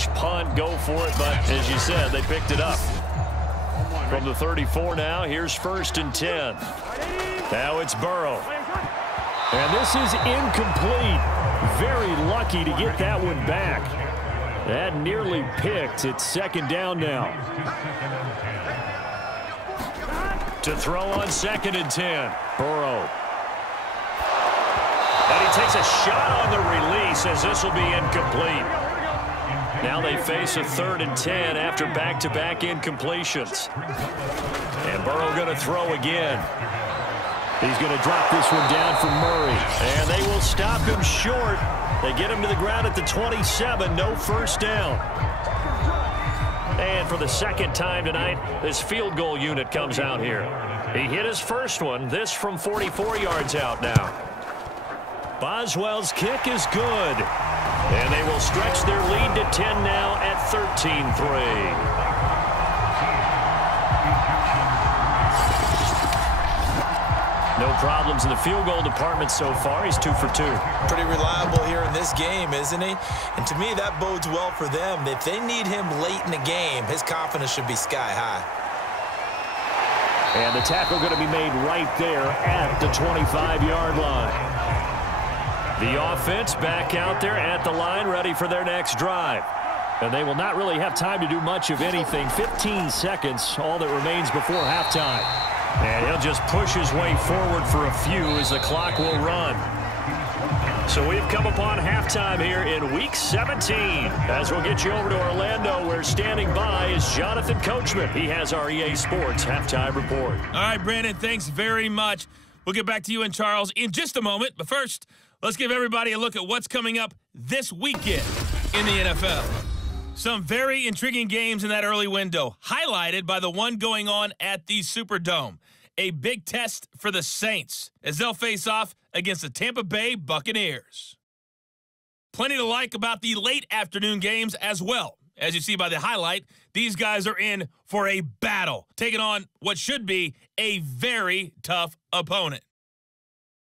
long-range punt, go for it, but as you said, they picked it up. From the 34 now, here's 1st and 10. Now it's Burrow. And this is incomplete. Very lucky to get that one back. That nearly picked. It's 2nd down now. To throw on 2nd and 10. Burrow. And he takes a shot on the release as this will be incomplete. Now they face a 3rd and 10 after back-to-back incompletions. And Burrow going to throw again. He's going to drop this one down for Murray. And they will stop him short. They get him to the ground at the 27. No first down. And for the 2nd time tonight, this field goal unit comes out here. He hit his first one. This from 44 yards out now. Boswell's kick is good. And they will stretch their lead to 10 now at 13-3. No problems in the field goal department so far. He's 2 for 2. Pretty reliable here in this game, isn't he? And to me, that bodes well for them. If they need him late in the game, his confidence should be sky high. And the tackle going to be made right there at the 25-yard line. The offense back out there at the line, ready for their next drive. And they will not really have time to do much of anything. 15 seconds, all that remains before halftime. And he'll just push his way forward for a few as the clock will run. So we've come upon halftime here in Week 17. As we'll get you over to Orlando, where standing by is Jonathan Coachman. He has our EA Sports Halftime Report. All right, Brandon, thanks very much. We'll get back to you and Charles in just a moment. But first, let's give everybody a look at what's coming up this weekend in the NFL. Some very intriguing games in that early window, highlighted by the one going on at the Superdome. A big test for the Saints as they'll face off against the Tampa Bay Buccaneers. Plenty to like about the late afternoon games as well. As you see by the highlight, these guys are in for a battle, taking on what should be a very tough opponent.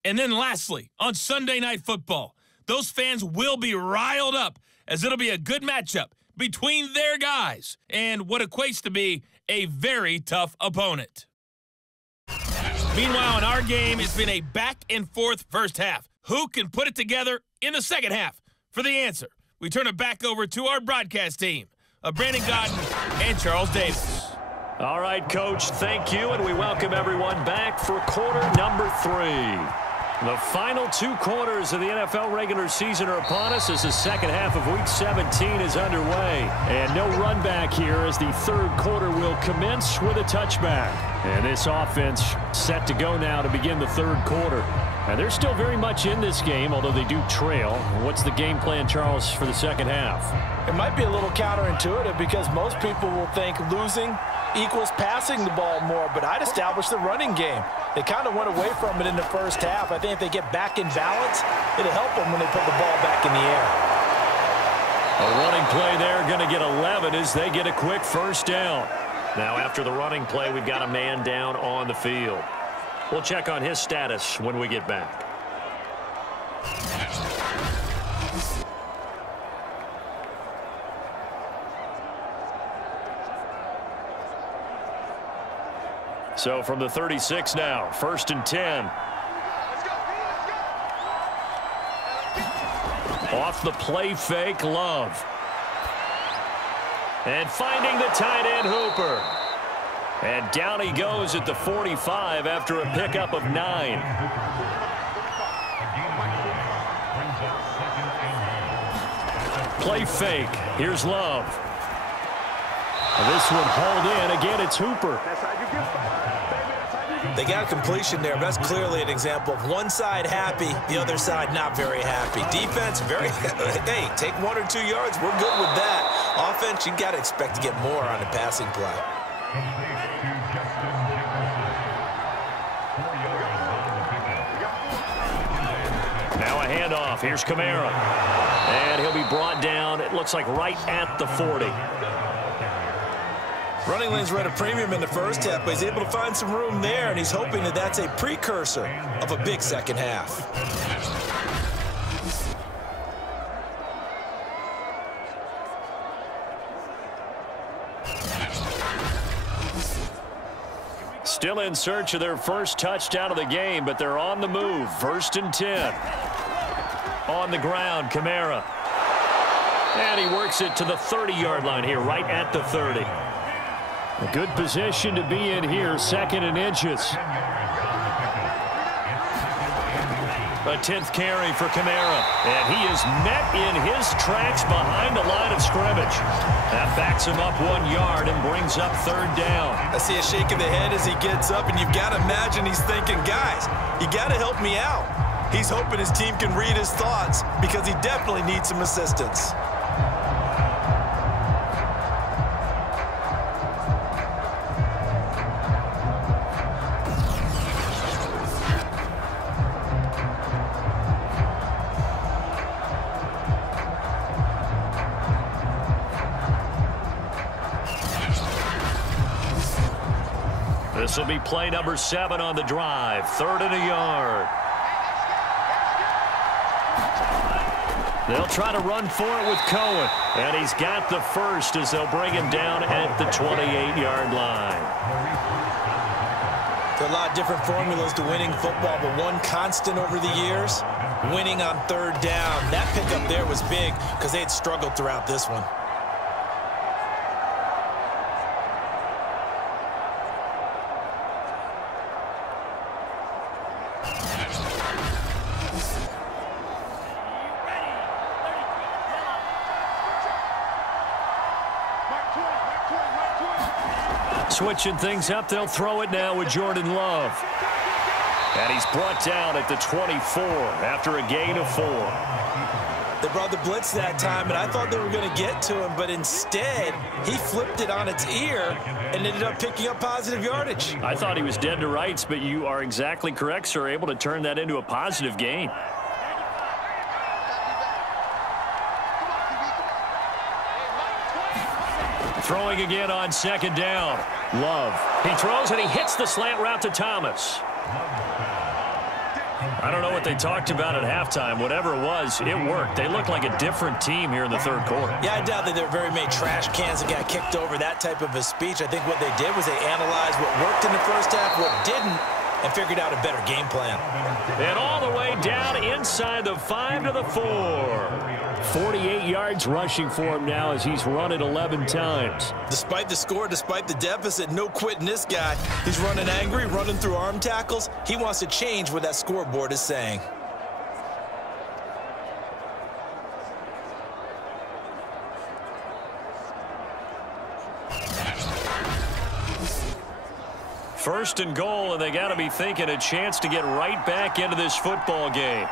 And then lastly, on Sunday Night Football, those fans will be riled up as it'll be a good matchup between their guys and what equates to be a very tough opponent. Meanwhile, in our game, it's been a back-and-forth first half. Who can put it together in the second half? For the answer, we turn it back over to our broadcast team of Brandon Godden and Charles Davis. All right, Coach, thank you, and we welcome everyone back for quarter number 3. The final 2 quarters of the NFL regular season are upon us as the second half of Week 17 is underway. And no run back here as the 3rd quarter will commence with a touchback. And this offense set to go now to begin the 3rd quarter. And they're still very much in this game, although they do trail. What's the game plan, Charles, for the second half? It might be a little counterintuitive because most people will think losing equals passing the ball more, but I'd establish the running game. They kind of went away from it in the first half. I think if they get back in balance, it'll help them when they put the ball back in the air. A running play there, going to get 11 as they get a quick first down. Now after the running play, we've got a man down on the field. We'll check on his status when we get back. So from the 36 now, 1st and 10. Off the play fake, Love. And finding the tight end, Hooper. And down he goes at the 45 after a pickup of 9. Play fake. Here's Love. And this one hauled in. Again, it's Hooper. They got a completion there. That's clearly an example of one side happy, the other side not very happy. Defense, very, hey, take 1 or 2 yards. We're good with that. Offense, you got to expect to get more on the passing play. Now a handoff. Here's Kamara. And he'll be brought down, it looks like right at the 40. Running lanes were at a premium in the first half, but he's able to find some room there, and he's hoping that that's a precursor of a big second half. Still in search of their first touchdown of the game, but they're on the move. 1st and 10. On the ground, Kamara. And he works it to the 30-yard line here, right at the 30. A good position to be in here, 2nd and inches. A 10th carry for Kamara. And he is met in his tracks behind the line of scrimmage. That backs him up 1 yard and brings up 3rd down. I see a shake of the head as he gets up, and you've got to imagine he's thinking, guys, you got to help me out. He's hoping his team can read his thoughts because he definitely needs some assistance. This will be play number 7 on the drive. 3rd and a yard. They'll try to run for it with Cohen. And he's got the first as they'll bring him down at the 28-yard line. There are a lot of different formulas to winning football, but one constant over the years, winning on 3rd down. That pickup there was big because they had struggled throughout this one. Switching things up, they'll throw it now with Jordan Love. And he's brought down at the 24 after a gain of 4. They brought the blitz that time, and I thought they were going to get to him, but instead, he flipped it on its ear and ended up picking up positive yardage. I thought he was dead to rights, but you are exactly correct, sir, able to turn that into a positive gain. Throwing again on 2nd down. Love. He throws and he hits the slant route to Thomas. I don't know what they talked about at halftime. Whatever it was, it worked. They look like a different team here in the 3rd quarter. Yeah, I doubt that there were very many trash cans that got kicked over, that type of a speech. I think what they did was they analyzed what worked in the first half, what didn't, and figured out a better game plan. And all the way down inside the 5 to the 4. 48 yards rushing for him now as he's run it 11 times. Despite the score, despite the deficit, no quitting this guy. He's running angry, running through arm tackles. He wants to change what that scoreboard is saying. First and goal, and they got to be thinking a chance to get right back into this football game.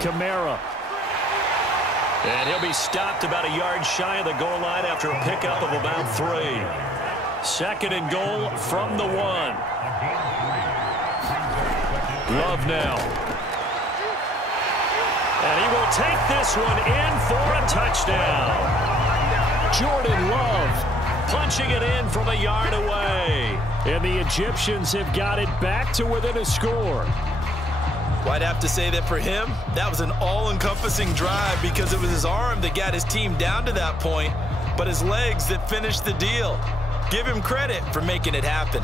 Kamara. And he'll be stopped about a yard shy of the goal line after a pickup of about 3. 2nd and goal from the 1. Love now. And he will take this one in for a touchdown. Jordan Love punching it in from a yard away. And the Egyptians have got it back to within a score. Well, I'd have to say that for him, that was an all-encompassing drive because it was his arm that got his team down to that point, but his legs that finished the deal. Give him credit for making it happen.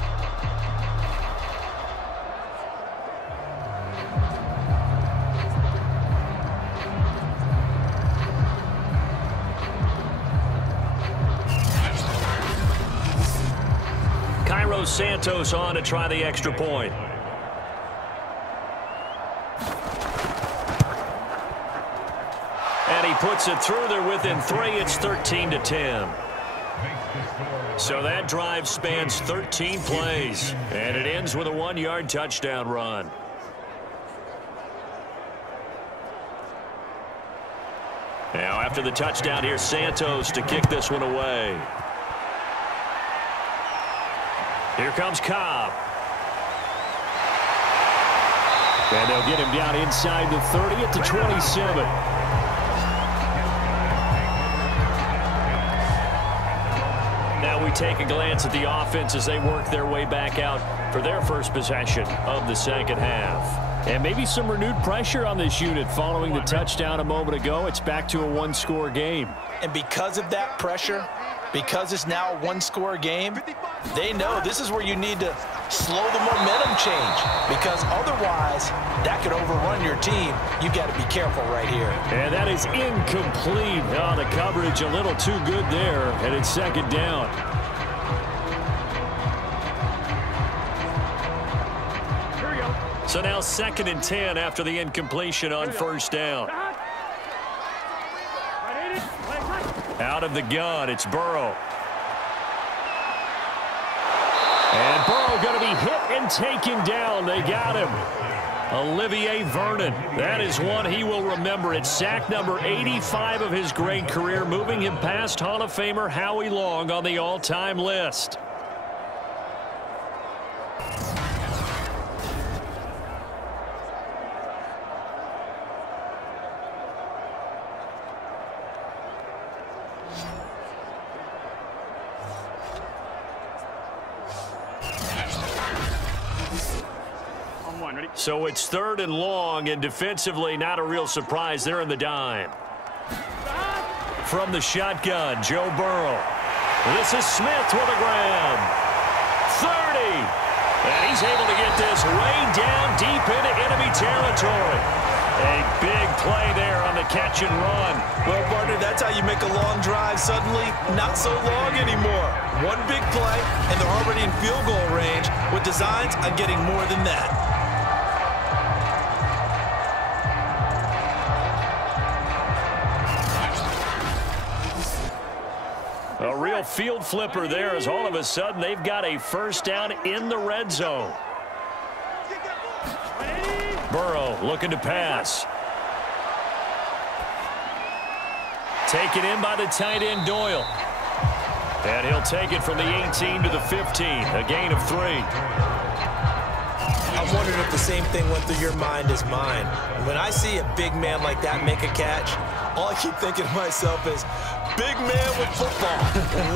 Cairo Santos on to try the extra point. And he puts it through there within 3. It's 13-10. So that drive spans 13 plays. And it ends with a 1-yard touchdown run. Now after the touchdown, here's Santos to kick this one away. Here comes Cobb. And they'll get him down inside the 30 at the 27. Now we take a glance at the offense as they work their way back out for their first possession of the 2nd half. And maybe some renewed pressure on this unit following the touchdown a moment ago. It's back to a one-score game. And because of that pressure, because it's now a one-score game, they know this is where you need to slow the momentum change, because otherwise that could overrun your team. You've got to be careful right here. And that is incomplete. Oh, the coverage a little too good there, and it's second down. So now 2nd and 10 after the incompletion on first down. Out of the gun, it's Burrow. And Burrow going to be hit and taken down. They got him. Olivier Vernon. That is one he will remember. It's sack number 85 of his great career, moving him past Hall of Famer Howie Long on the all-time list. So it's 3rd and long, and defensively not a real surprise. They're in the dime. From the shotgun, Joe Burrow. This is Smith with a grab. 30. And he's able to get this way down deep into enemy territory. A big play there on the catch and run. Well, partner, that's how you make a long drive suddenly not so long anymore. One big play, and they're already in field goal range with designs on getting more than that. A real field flipper there, as all of a sudden they've got a first down in the red zone. Burrow looking to pass. Taken in by the tight end Doyle. And he'll take it from the 18 to the 15, a gain of 3. I'm wondering if the same thing went through your mind as mine. When I see a big man like that make a catch, all I keep thinking to myself is, big man with football.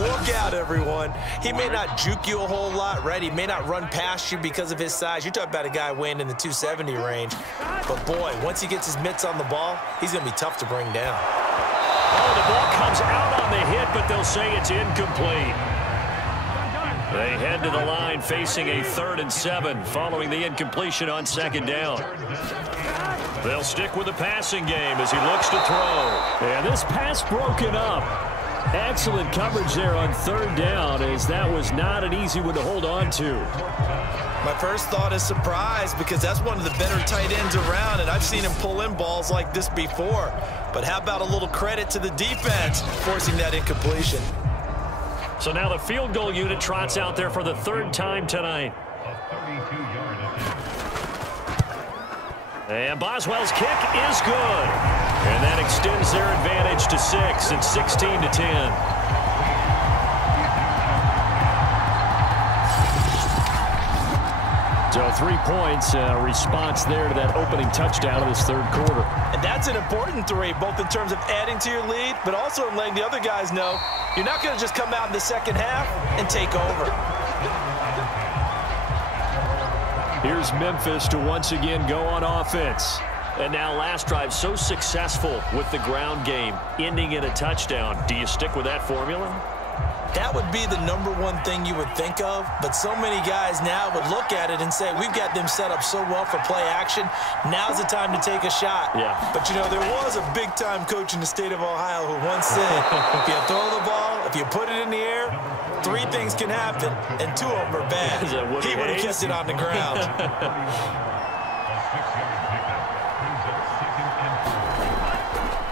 Look out, everyone. He may not juke you a whole lot, right? He may not run past you because of his size. You're talking about a guy weighing in the 270 range. But, boy, once he gets his mitts on the ball, he's going to be tough to bring down. Oh, the ball comes out on the hit, but they'll say it's incomplete. They head to the line facing a 3rd and 7 following the incompletion on 2nd down. They'll stick with the passing game as he looks to throw. And this pass broken up. Excellent coverage there on 3rd down, as that was not an easy one to hold on to. My first thought is surprise, because that's one of the better tight ends around, and I've seen him pull in balls like this before. But how about a little credit to the defense forcing that incompletion? So now the field goal unit trots out there for the 3rd time tonight. And Boswell's kick is good. And that extends their advantage to 6. It's 16 to 10. So 3 points, response there to that opening touchdown of this 3rd quarter. And that's an important 3, both in terms of adding to your lead, but also in letting the other guys know you're not going to just come out in the second half and take over. Here's Memphis to once again go on offense. And now last drive so successful with the ground game, ending in a touchdown. Do you stick with that formula? That would be the #1 thing you would think of, but so many guys now would look at it and say, we've got them set up so well for play action, now's the time to take a shot. Yeah. But, you know, there was a big-time coach in the state of Ohio who once said, if you throw the ball, if you put it in the air, 3 things can happen, and 2 of them are bad. He would have kept it on the ground.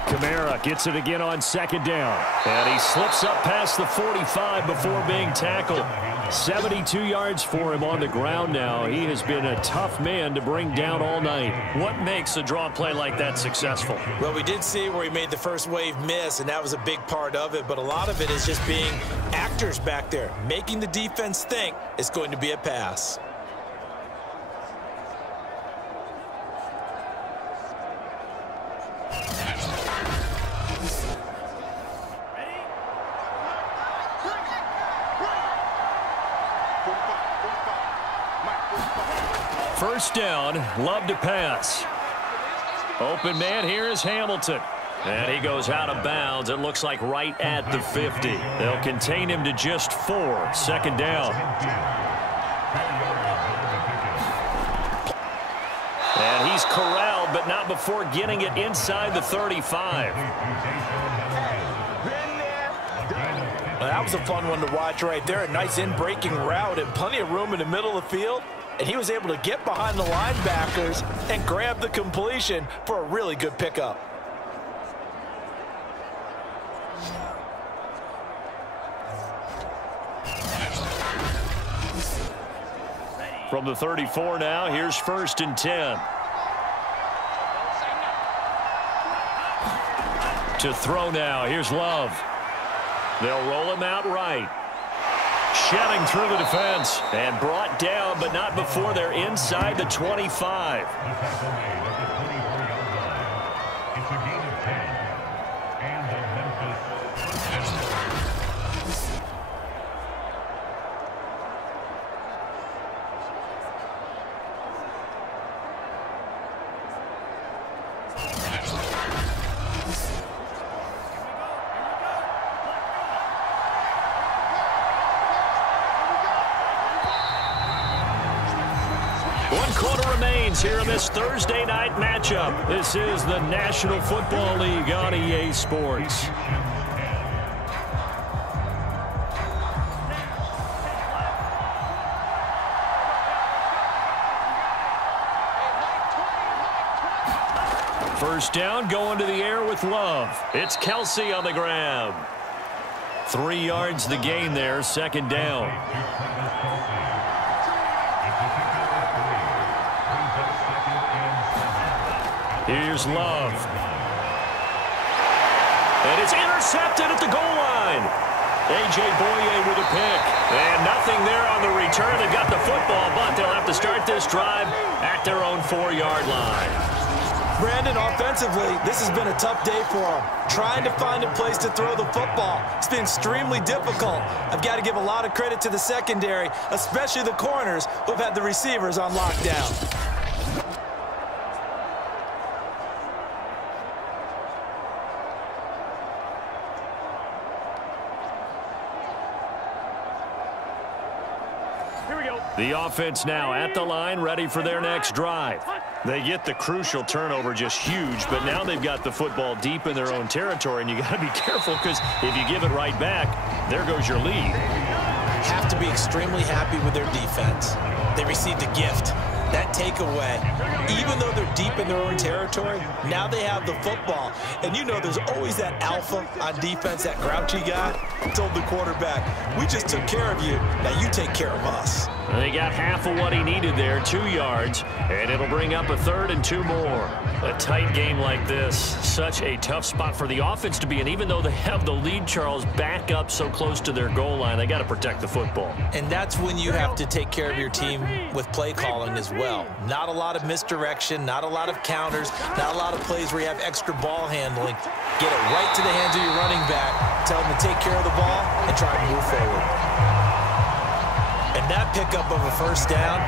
Kamara gets it again on 2nd down. And he slips up past the 45 before being tackled. 72 yards for him on the ground now. He has been a tough man to bring down all night. What makes a draw play like that successful? Well, we did see where he made the first wave miss, and that was a big part of it. But a lot of it is just being actors back there, making the defense think it's going to be a pass. first down. Love to pass. Open man here is Hamilton. And he goes out of bounds. It looks like right at the 50. They'll contain him to just 4. Second down. And he's corralled, but not before getting it inside the 35. Well, that was a fun one to watch right there. A nice in-breaking route and plenty of room in the middle of the field. And he was able to get behind the linebackers and grab the completion for a really good pickup. From the 34 now, here's 1st and 10. To throw now, here's Love. They'll roll him out right. Shedding through the defense and brought down, but not before they're inside the 25. Here in this Thursday night matchup. This is the National Football League on EA Sports. First down, going to the air with Love. It's Kelsey on the grab. 3 yards the gain there, second down. Here's Love. And it's intercepted at the goal line. A.J. Boye with a pick. And nothing there on the return. They got the football, but they'll have to start this drive at their own 4-yard line. Brandon, offensively, this has been a tough day for them. Trying to find a place to throw the football. It's been extremely difficult. I've got to give a lot of credit to the secondary, especially the corners who've had the receivers on lockdown. The offense now at the line, ready for their next drive. They get the crucial turnover, just huge, but now they've got the football deep in their own territory, and you got to be careful because if you give it right back, there goes your lead. Have to be extremely happy with their defense. They received a gift. That takeaway, even though they're deep in their own territory, now they have the football. And you know there's always that alpha on defense, that grouchy guy told the quarterback, we just took care of you, now you take care of us. They got half of what he needed there, 2 yards, and it'll bring up a 3rd and 2 more. A tight game like this, such a tough spot for the offense to be in. Even though they have the lead, Charles, back up so close to their goal line, they got to protect the football. And that's when you have to take care of your team with play calling as well. Not a lot of misdirection, not a lot of counters, not a lot of plays where you have extra ball handling. Get it right to the hands of your running back, tell them to take care of the ball, and try to move forward. And that pickup of a first down,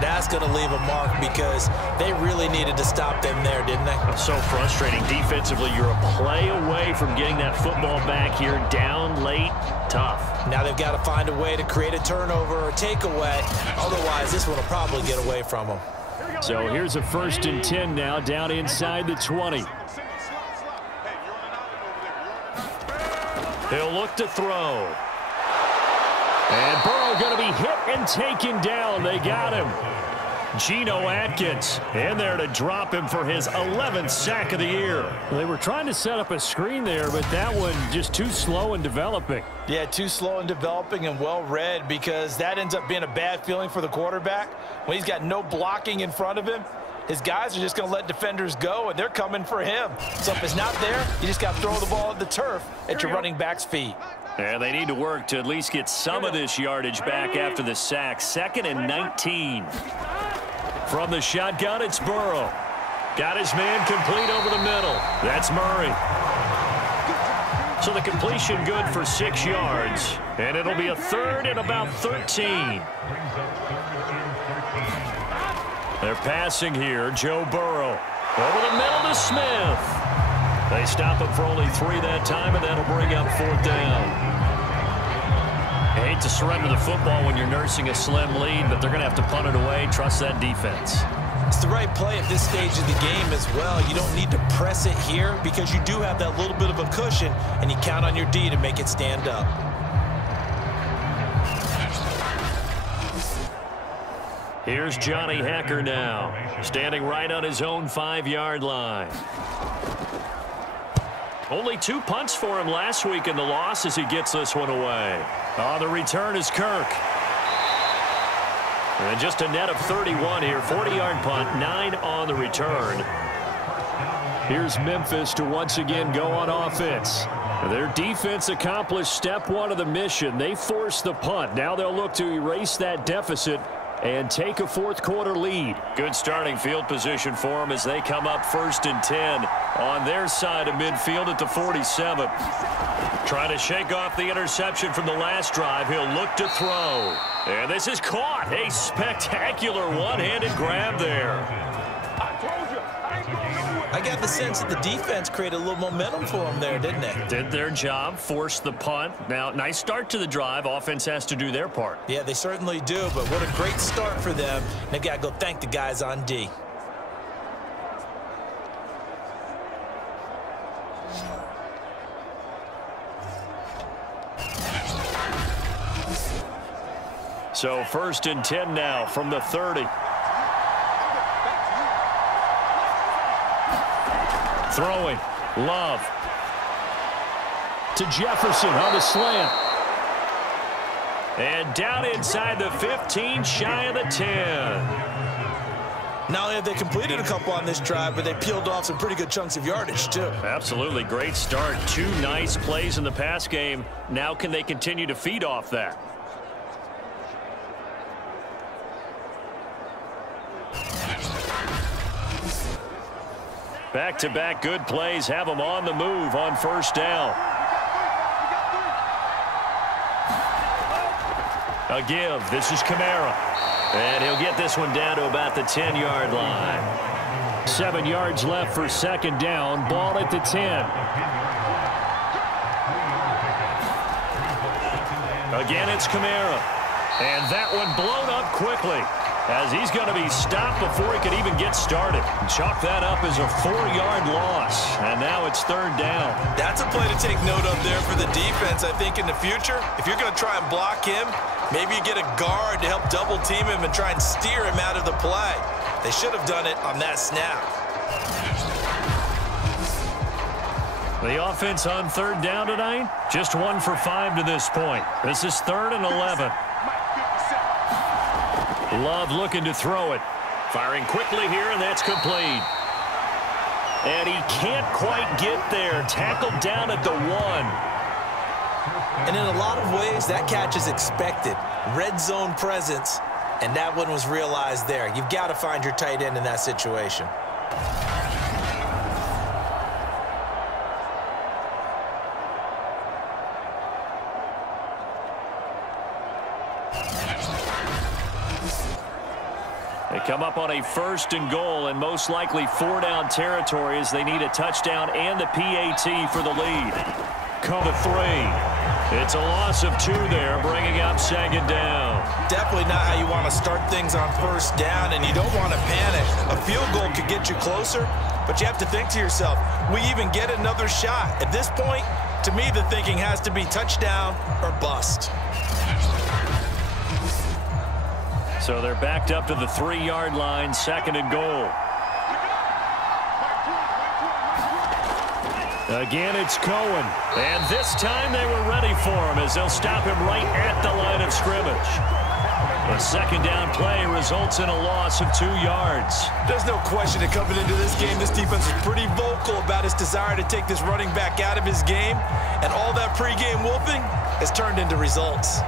that's going to leave a mark because they really needed to stop them there, didn't they? So frustrating. Defensively, you're a play away from getting that football back here, down late, tough. Now they've got to find a way to create a turnover or takeaway. Otherwise, this one will probably get away from them. So here's a 1st and 10 now, down inside the 20. He'll look to throw. And Burrow going to be hit and taken down. They got him. Geno Atkins in there to drop him for his 11th sack of the year. They were trying to set up a screen there, but that one just too slow in developing. Yeah, too slow in developing and well read because that ends up being a bad feeling for the quarterback. When he's got no blocking in front of him, his guys are just going to let defenders go, and they're coming for him. So if it's not there, you just got to throw the ball at the turf at your running back's feet. And they need to work to at least get some of this yardage back after the sack. 2nd and 19. From the shotgun, it's Burrow. Got his man complete over the middle. That's Murray. So the completion good for 6 yards. And it'll be a 3rd and about 13. They're passing here. Joe Burrow over the middle to Smith. They stop him for only 3 that time, and that'll bring up 4th down. I hate to surrender the football when you're nursing a slim lead, but they're going to have to punt it away. Trust that defense. It's the right play at this stage of the game as well. You don't need to press it here because you do have that little bit of a cushion, and you count on your D to make it stand up. Here's Johnny Hacker now, standing right on his own 5-yard line. Only 2 punts for him last week in the loss as he gets this one away. On the return is Kirk. And just a net of 31 here. 40-yard punt, 9 on the return. Here's Memphis to once again go on offense. Their defense accomplished step 1 of the mission. They forced the punt. Now they'll look to erase that deficit and take a 4th quarter lead. Good starting field position for them as they come up 1st and 10 on their side of midfield at the 47. Trying to shake off the interception from the last drive. He'll look to throw. And this is caught. A spectacular one-handed grab there. I got the sense that the defense created a little momentum for them there, didn't they? Did their job, forced the punt. Now, nice start to the drive. Offense has to do their part. Yeah, they certainly do, but what a great start for them. They've got to go thank the guys on D. So 1st and 10 now from the 30. Throwing. Love. To Jefferson on the slant. And down inside the 15, shy of the 10. Not only have they completed a couple on this drive, but they peeled off some pretty good chunks of yardage, too. Absolutely. Great start. 2 nice plays in the pass game. Now can they continue to feed off that? Back-to-back good plays have them on the move on 1st down. A give. This is Kamara. And he'll get this one down to about the 10-yard line. 7 yards left for 2nd down. Ball at the 10. Again, it's Kamara. And that one blown up quickly, as he's going to be stopped before he could even get started. Chalk that up as a 4-yard loss, and now it's 3rd down. That's a play to take note of there for the defense. I think in the future, if you're going to try and block him, maybe you get a guard to help double team him and try and steer him out of the play. They should have done it on that snap. The offense on 3rd down tonight, just 1 for 5 to this point. This is 3rd and 11. Love looking to throw it. Firing quickly here, and that's complete. And he can't quite get there. Tackled down at the 1. And in a lot of ways, that catch is expected. Red zone presence, and that one was realized there. You've got to find your tight end in that situation. They come up on a 1st and goal, and most likely 4-down territory as they need a touchdown and the PAT for the lead. Come to 3. It's a loss of 2 there, bringing up 2nd down. Definitely not how you want to start things on 1st down, and you don't want to panic. A field goal could get you closer, but you have to think to yourself, we even get another shot. At this point, to me, the thinking has to be touchdown or bust. So they're backed up to the 3-yard line, 2nd and goal. Again, it's Cohen. And this time they were ready for him as they'll stop him right at the line of scrimmage. A 2nd down play results in a loss of 2 yards. There's no question that coming into this game, this defense is pretty vocal about his desire to take this running back out of his game. And all that pregame whooping has turned into results.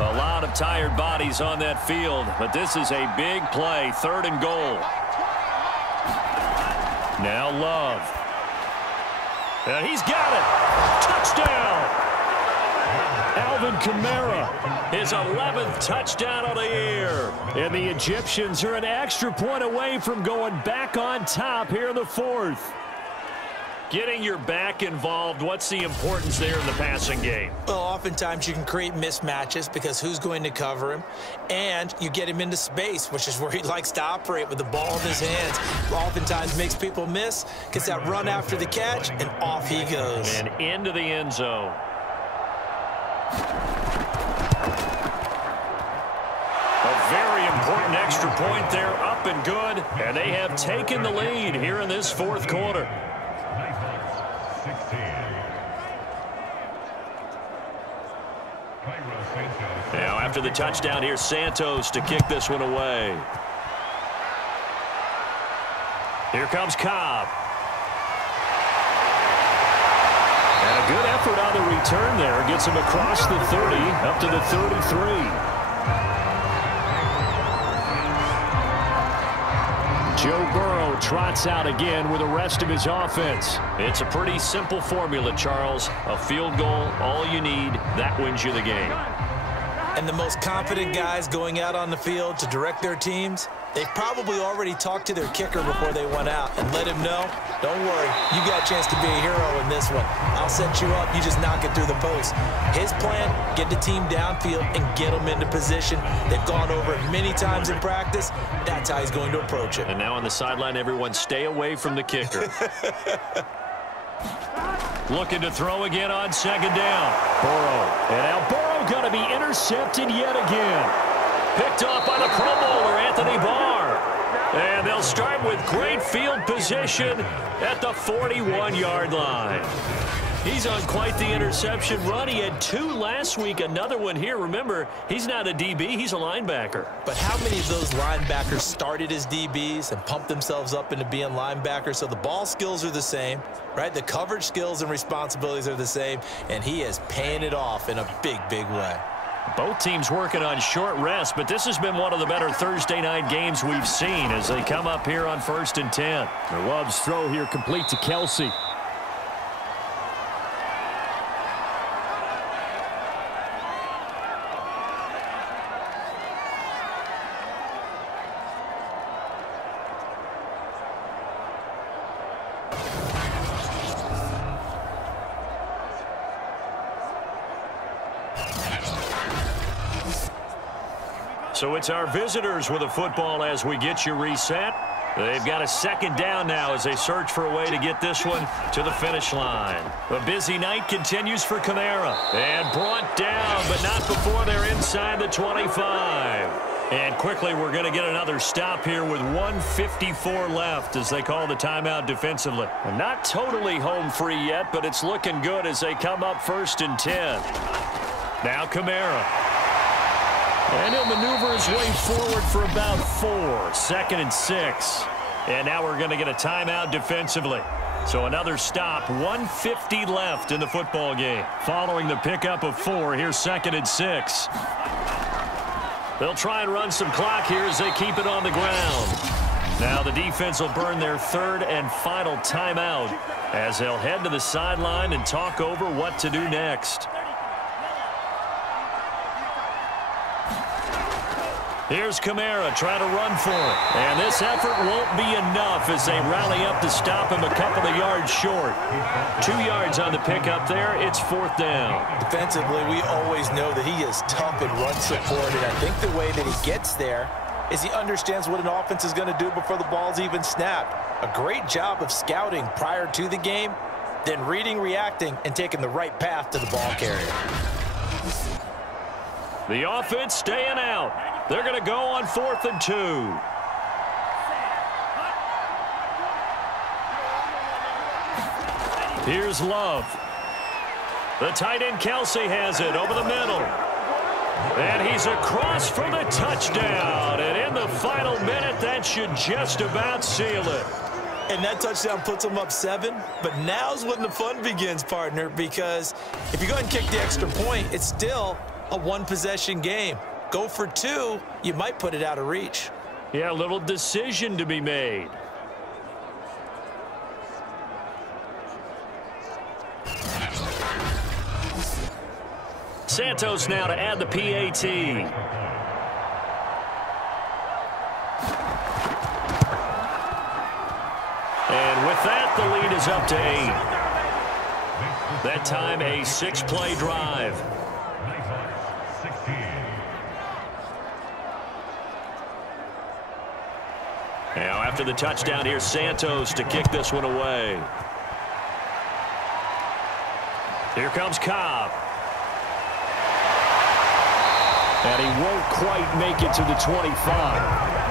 A lot of tired bodies on that field, but this is a big play, 3rd and goal. Now Love. And he's got it. Touchdown. Alvin Kamara, his 11th touchdown of the year. And the Egyptians are an extra point away from going back on top here in the fourth. Getting your back involved, what's the importance there in the passing game? Well, oftentimes you can create mismatches because who's going to cover him? And you get him into space, which is where he likes to operate with the ball in his hands. Oftentimes makes people miss, gets that run after the catch, and off he goes. And into the end zone. A very important extra point there, up and good. And they have taken the lead here in this fourth quarter. Now after the touchdown, here's Santos to kick this one away. Here comes Cobb. And a good effort on the return there. Gets him across the 30, up to the 33. Joe Burrow trots out again with the rest of his offense. It's a pretty simple formula, Charles. A field goal, all you need, that wins you the game. And the most confident guys going out on the field to direct their teams, they probably already talked to their kicker before they went out and let him know, don't worry, you got a chance to be a hero in this one. I'll set you up, you just knock it through the post. His plan, get the team downfield and get them into position. They've gone over it many times in practice. That's how he's going to approach it. And now on the sideline, everyone stay away from the kicker. Looking to throw again on second down. Burrow. And now Burrow going to be intercepted yet again. Picked off by the Pro Bowler, Anthony Barr. And they'll start with great field position at the 41-yard line. He's on quite the interception run. He had 2 last week, another one here. Remember, he's not a DB, he's a linebacker. But how many of those linebackers started as DBs and pumped themselves up into being linebackers? So the ball skills are the same, right? The coverage skills and responsibilities are the same, and he is paying it off in a big, big way. Both teams working on short rest, but this has been one of the better Thursday night games we've seen as they come up here on 1st and 10. The Love's throw here complete to Kelsey. So it's our visitors with a football as we get you reset. They've got a second down now as they search for a way to get this one to the finish line. A busy night continues for Kamara. And brought down, but not before they're inside the 25. And quickly we're going to get another stop here with 1:54 left as they call the timeout defensively. And not totally home free yet, but it's looking good as they come up 1st and 10. Now Kamara. And he'll maneuver his way forward for about 4. 2nd and 6. And now we're going to get a timeout defensively. So another stop. 1:50 left in the football game. Following the pickup of 4, here's 2nd and 6. They'll try and run some clock here as they keep it on the ground. Now the defense will burn their 3rd and final timeout as they'll head to the sideline and talk over what to do next. Here's Kamara trying to run for it. And this effort won't be enough as they rally up to stop him a couple of yards short. 2 yards on the pickup there. It's 4th down. Defensively, we always know that he is tough and run support. And I think the way that he gets there is he understands what an offense is going to do before the ball's even snapped. A great job of scouting prior to the game, then reading, reacting, and taking the right path to the ball carrier. The offense staying out. They're going to go on 4th and 2. Here's Love. The tight end Kelsey has it over the middle. And he's across for the touchdown. And in the final minute, that should just about seal it. And that touchdown puts them up 7. But now's when the fun begins, partner, because if you go ahead and kick the extra point, it's still a 1-possession game. Go for 2, you might put it out of reach. Yeah, a little decision to be made. Santos now to add the PAT. And with that, the lead is up to 8. That time, a 6-play drive. Now, after the touchdown, here's Santos to kick this one away. Here comes Cobb. And he won't quite make it to the 25.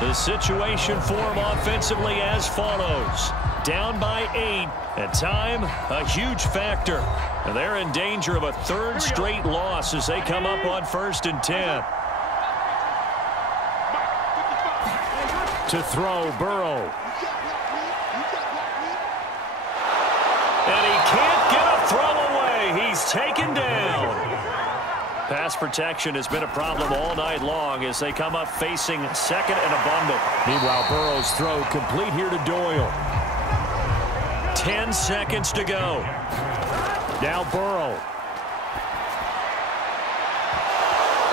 The situation for him offensively as follows. Down by 8, and time a huge factor. And they're in danger of a 3rd straight loss as they come up on 1st and 10. To throw, Burrow. And he can't get a throw away. He's taken down. Pass protection has been a problem all night long as they come up facing 2nd and a bundle. Meanwhile, Burrow's throw complete here to Doyle. 10 seconds to go. Now Burrow.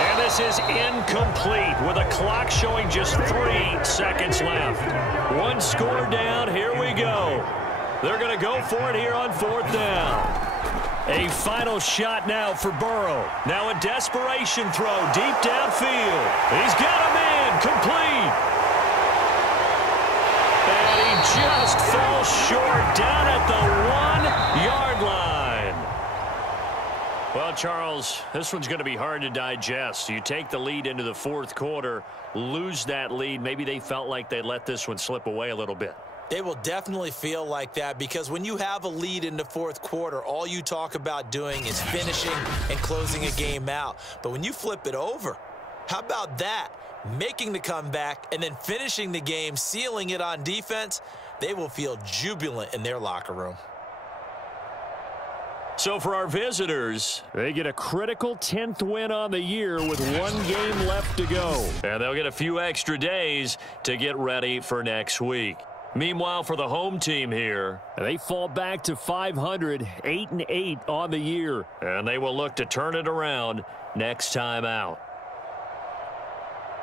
And this is incomplete with a clock showing just 3 seconds left. 1 score down. Here we go. They're going to go for it here on 4th down. A final shot now for Burrow. Now a desperation throw deep downfield. He's got a man complete. And he just falls short down at the 1-yard line. Well, Charles, this one's going to be hard to digest. You take the lead into the 4th quarter, lose that lead. Maybe they felt like they let this one slip away a little bit. They will definitely feel like that because when you have a lead in the 4th quarter, all you talk about doing is finishing and closing a game out. But when you flip it over, how about that? Making the comeback and then finishing the game, sealing it on defense, they will feel jubilant in their locker room. So for our visitors, they get a critical 10th win on the year with 1 game left to go. And they'll get a few extra days to get ready for next week. Meanwhile, for the home team here, they fall back to 500, 8-8 on the year. And they will look to turn it around next time out.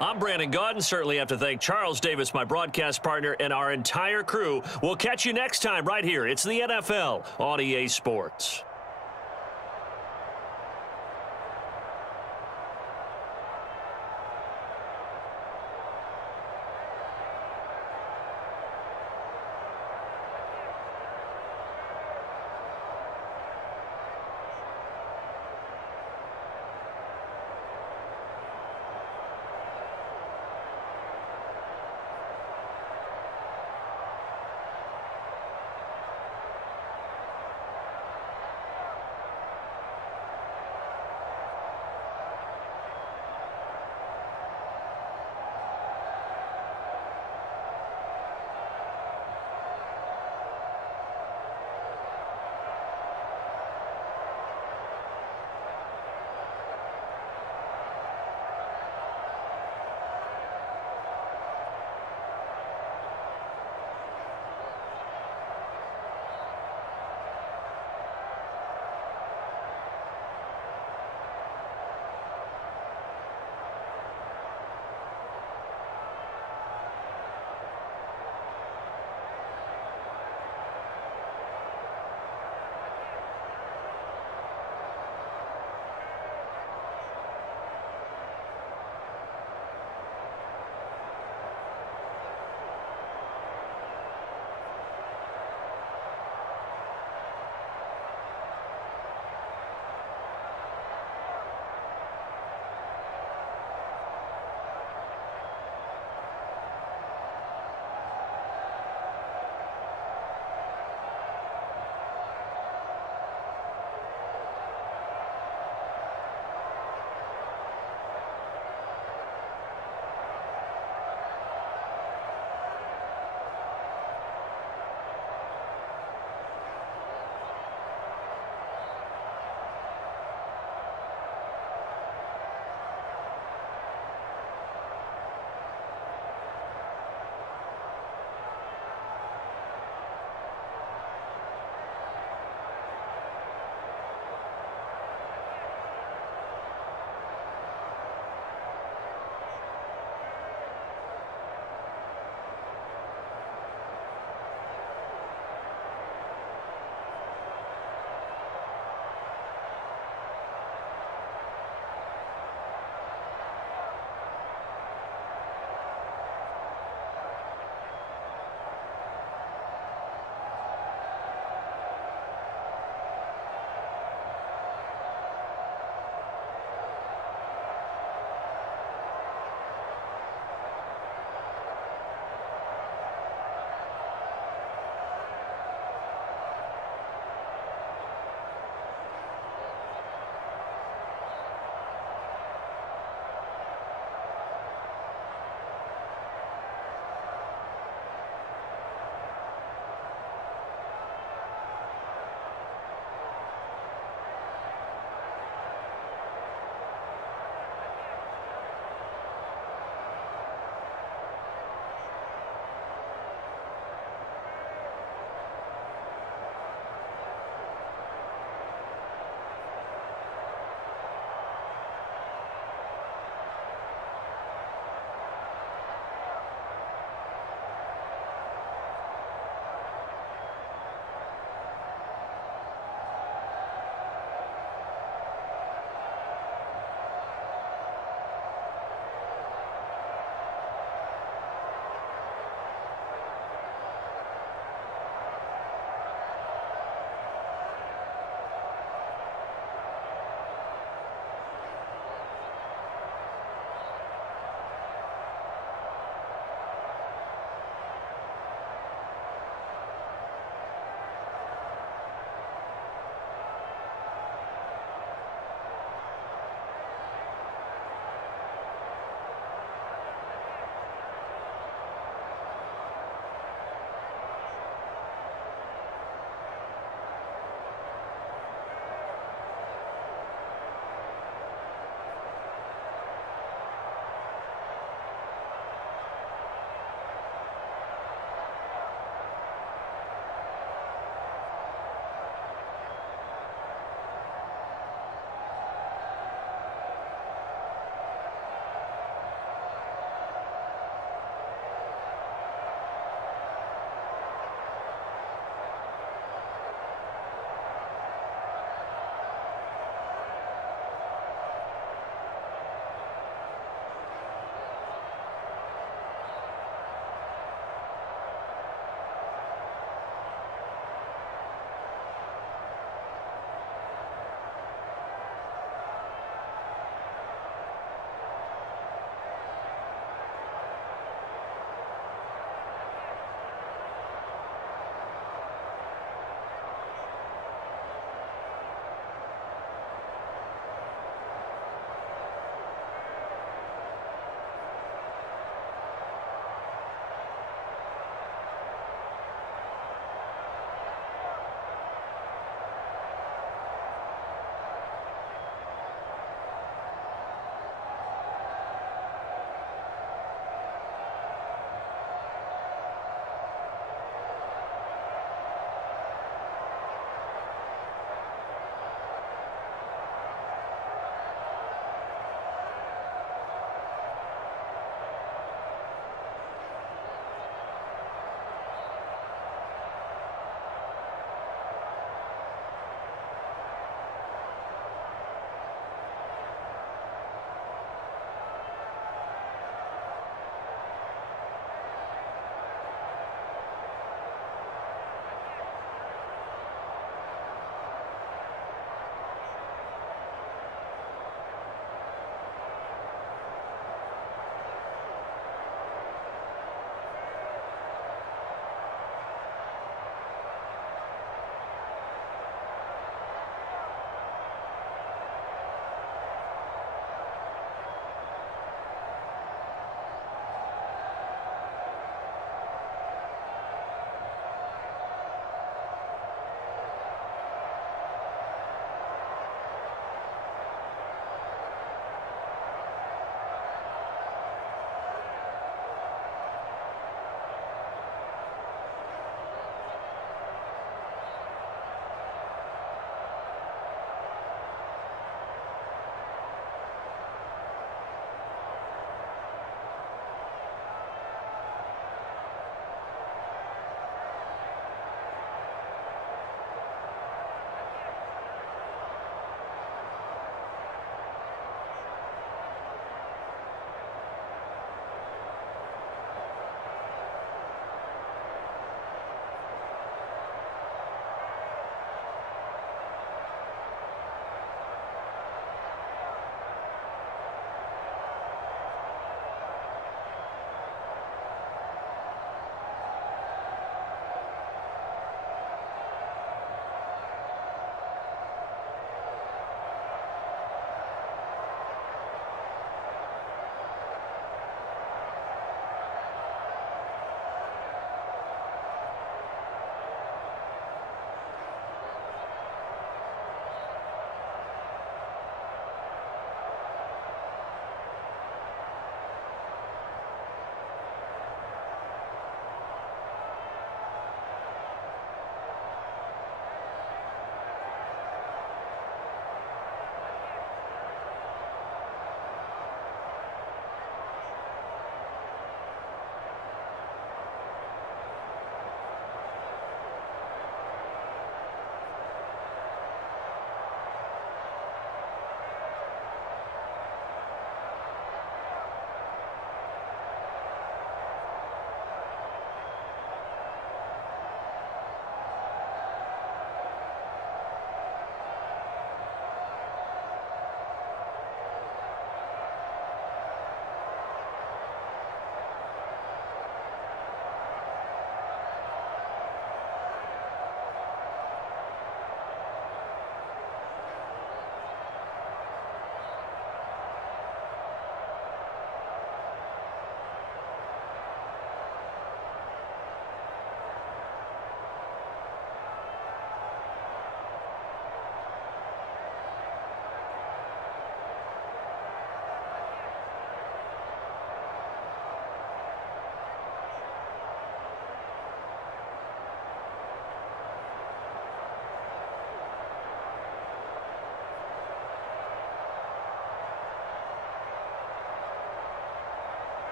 I'm Brandon Gaudin. Certainly have to thank Charles Davis, my broadcast partner, and our entire crew. We'll catch you next time right here. It's the NFL on EA Sports.